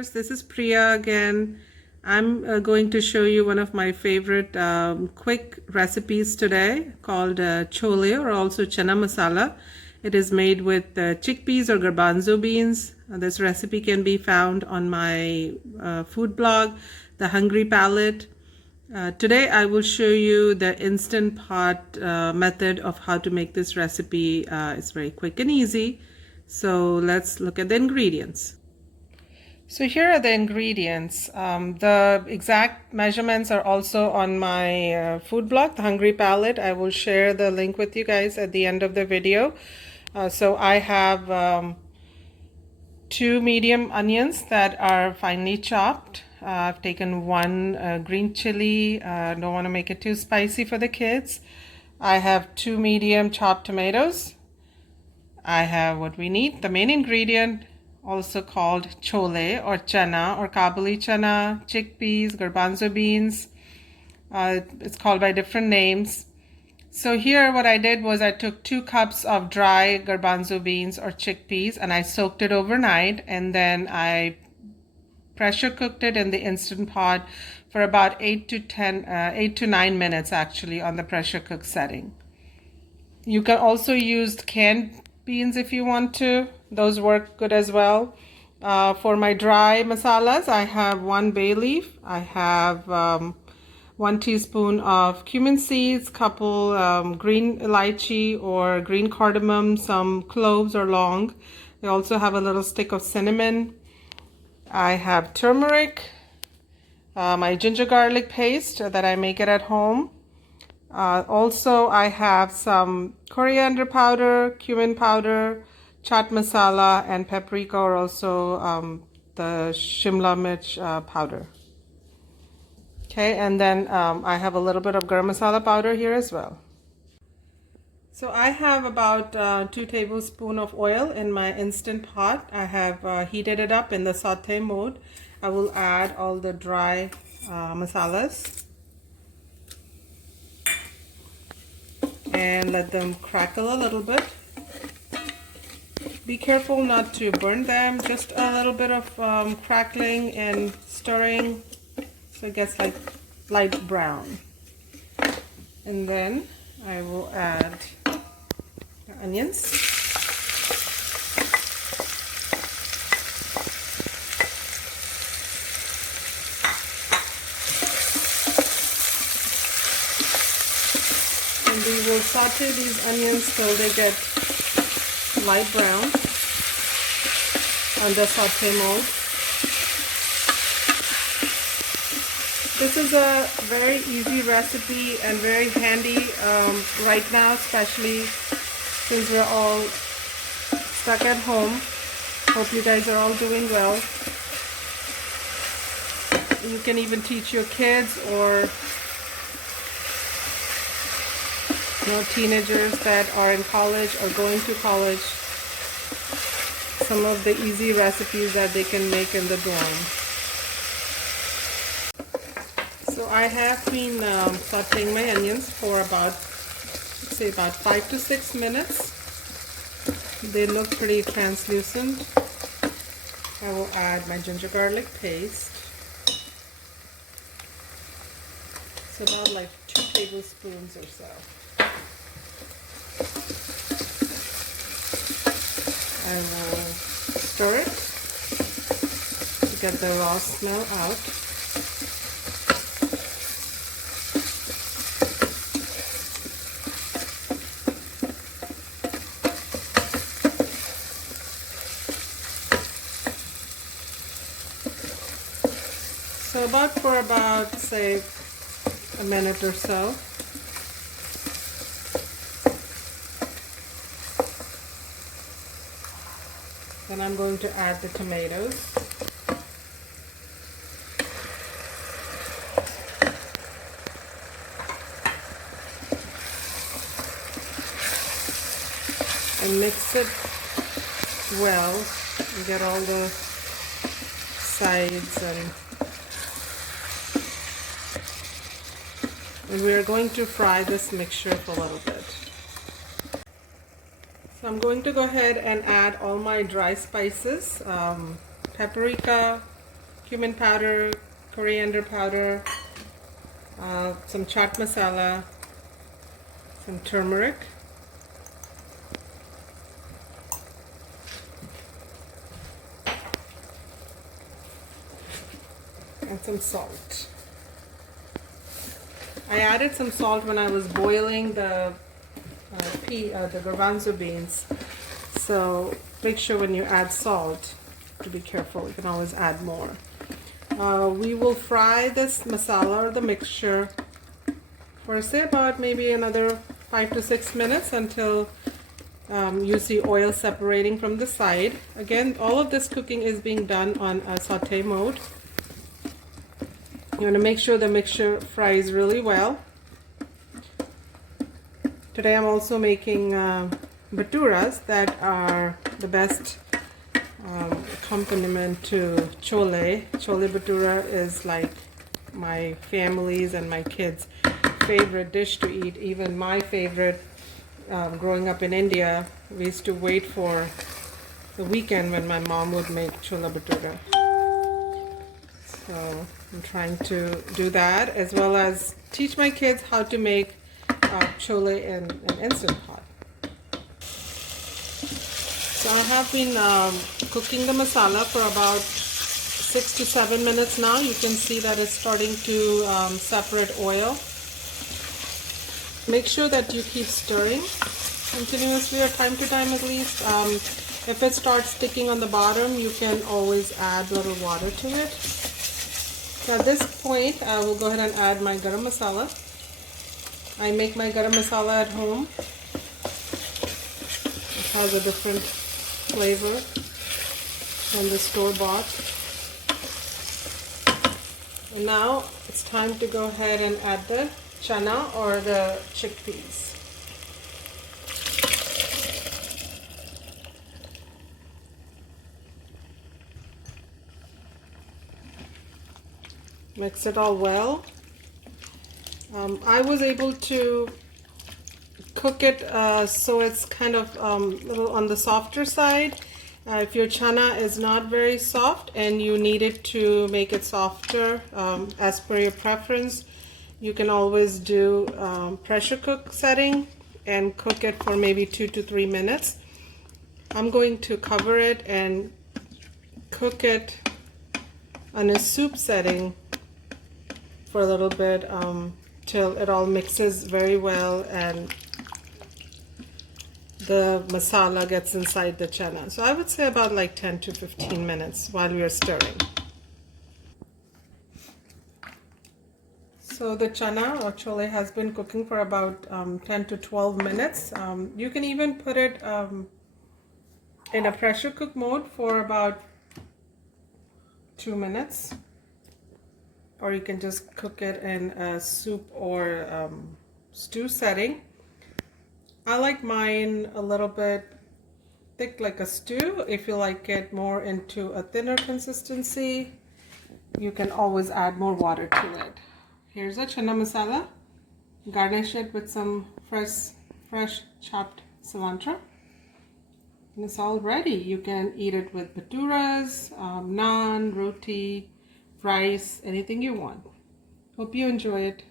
viewers, this is Priya again. I'm going to show you one of my favorite quick recipes today called chole, or also chana masala. It is made with chickpeas or garbanzo beans. This recipe can be found on my food blog, The Hungry Palate. Today I will show you the Instant Pot method of how to make this recipe. It's very quick and easy. So let's look at the ingredients. So here are the ingredients. The exact measurements are also on my food blog, The Hungry Palate. I will share the link with you guys at the end of the video. So I have 2 medium onions that are finely chopped. I've taken 1 green chili. Don't want to make it too spicy for the kids. I have 2 medium chopped tomatoes. I have what we need, the main ingredient, also called chole or chana or kabuli chana, chickpeas, garbanzo beans. It's called by different names. So here what I did was I took 2 cups of dry garbanzo beans or chickpeas and I soaked it overnight, and then I pressure cooked it in the Instant Pot for about 8 to 9 minutes actually on the pressure cook setting. You can also use canned beans if you want to. Those work good as well. For my dry masalas, I have 1 bay leaf. I have 1 teaspoon of cumin seeds, couple green lychee or green cardamom, some cloves or long. I also have a little stick of cinnamon. I have turmeric, my ginger garlic paste that I make it at home. Also, I have some coriander powder, cumin powder, chaat masala, and paprika, or also the shimla mirch powder. Okay, and then I have a little bit of garam masala powder here as well. So I have about 2 tablespoons of oil in my Instant Pot. I have heated it up in the saute mode. I will add all the dry masalas and let them crackle a little bit. Be careful not to burn them, just a little bit of crackling and stirring so it gets like light brown. And then I will add the onions. And we will saute these onions till they get light brown on the saute mode. This is a very easy recipe and very handy right now, especially since we're all stuck at home. Hope you guys are all doing well. You can even teach your kids or teenagers that are in college or going to college some of the easy recipes that they can make in the dorm. So I have been sauteing my onions for about, let's say, about 5 to 6 minutes. They look pretty translucent. I will add my ginger garlic paste. So about like 2 tablespoons or so. I will stir it to get the raw smell out. So for about say a minute or so. Then I'm going to add the tomatoes. And mix it well and get all the sides, and we are going to fry this mixture for a little bit. So I'm going to go ahead and add all my dry spices, paprika, cumin powder, coriander powder, some chaat masala, some turmeric, and some salt. I added some salt when I was boiling the garbanzo beans. So make sure when you add salt to be careful. You can always add more. We will fry this masala or the mixture for say about maybe another 5 to 6 minutes until you see oil separating from the side. Again, all of this cooking is being done on a saute mode. You want to make sure the mixture fries really well. Today I'm also making bhaturas that are the best accompaniment to chole. Chole bhatura is like my family's and my kids' favorite dish to eat. Even my favorite, growing up in India, we used to wait for the weekend when my mom would make chola bhatura. So I'm trying to do that as well as teach my kids how to make chole in an Instant Pot. So I have been cooking the masala for about 6 to 7 minutes now. You can see that it's starting to separate oil. Make sure that you keep stirring continuously or time to time at least. If it starts sticking on the bottom, you can always add a little water to it. So at this point, I will go ahead and add my garam masala. I make my garam masala at home. It has a different flavor than the store-bought. And now it's time to go ahead and add the chana or the chickpeas. Mix it all well. I was able to cook it so it's kind of a little on the softer side. If your chana is not very soft and you need it to make it softer as per your preference, you can always do pressure cook setting and cook it for maybe 2 to 3 minutes. I'm going to cover it and cook it on a soup setting for a little bit till it all mixes very well and the masala gets inside the chana. So I would say about like 10 to 15 minutes while we are stirring. So the chana or chole has been cooking for about 10 to 12 minutes. You can even put it in a pressure cook mode for about 2 minutes. Or you can just cook it in a soup or stew setting. I like mine a little bit thick like a stew. If you like it more into a thinner consistency, you can always add more water to it. Here's a chana masala. Garnish it with some fresh chopped cilantro. And it's all ready. You can eat it with bhaturas, naan, roti, rice, anything you want. Hope you enjoy it.